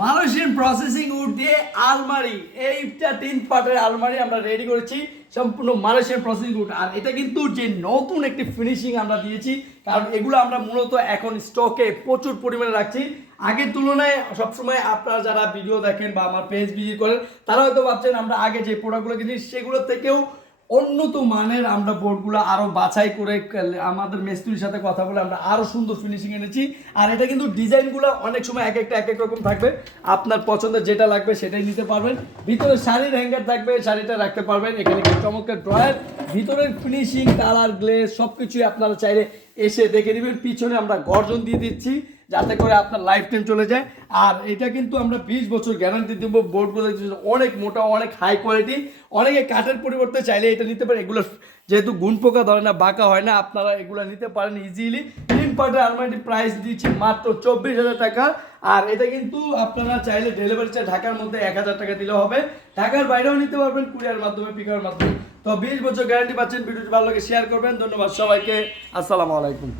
Malaysian processing would দিয়ে আলমারি, এইটা 3 পার্টের আলমারি আমরা রেডি করেছি সম্পূর্ণ মালয়েশিয়ান প্রসেসিং উড। আর এটা কিন্তু যে নতুন একটি ফিনিশিং আমরা দিয়েছি, কারণ এগুলো আমরা মূলত এখন স্টকে প্রচুর পরিমাণে রাখছি। আগের তুলনায় সবসময় আপনারা যারা ভিডিও দেখেন বা আমার পেজ ভিজিট করেন তারা হয়তো ভাবছেন আমরা আগে যে প্রোডাক্টগুলো কিনি সেগুলো থেকেও উন্নত মানের আমরা বোর্ডগুলো আরও বাছাই করে আমাদের মিস্ত্রির সাথে কথা বলে আমরা আরও সুন্দর ফিনিশিং এনেছি। আর এটা কিন্তু ডিজাইনগুলো অনেক সময় এক এক রকম থাকবে, আপনার পছন্দের যেটা লাগবে সেটাই নিতে পারবেন। ভিতরে শাড়ির হ্যাঙ্গার থাকবে, শাড়িটা রাখতে পারবেন। এখানে চমৎকার ড্রয়ার, ভিতরের ফিনিশিং, কালার, গ্লেজ সব কিছুই আপনারা চাইলে এসে দেখে নেবেন। পিছনে আমরা গর্জন দিয়ে দিচ্ছি যাতে করে আপনার লাইফ টাইম চলে যায়। আর এটা কিন্তু আমরা 20 বছর গ্যারান্টি দেবো। বোর্ডগুলো অনেক মোটা, অনেক হাই কোয়ালিটি। অনেকে কাঠের পরিবর্তে চাইলে এটা নিতে পারে। এগুলো যেহেতু গুণ পোকা ধরে না, বাঁকা হয় না, আপনারা এগুলো নিতে পারেন ইজিলি। 3 পার্টের আলমারিটি প্রাইস দিচ্ছি মাত্র 24,000 টাকা। আর এটা কিন্তু আপনারা চাইলে ডেলিভারি চার্জ ঢাকার মধ্যে 1,000 টাকা দিলে হবে, ঢাকার বাইরেও নিতে পারবেন কুরিয়ার মাধ্যমে, পিকারের মাধ্যমে। তো 20 বছর গ্যারান্টি পাচ্ছেন। ভিডিওটি ভালো লাগে শেয়ার করবেন। ধন্যবাদ সবাইকে, আসসালামু আলাইকুম।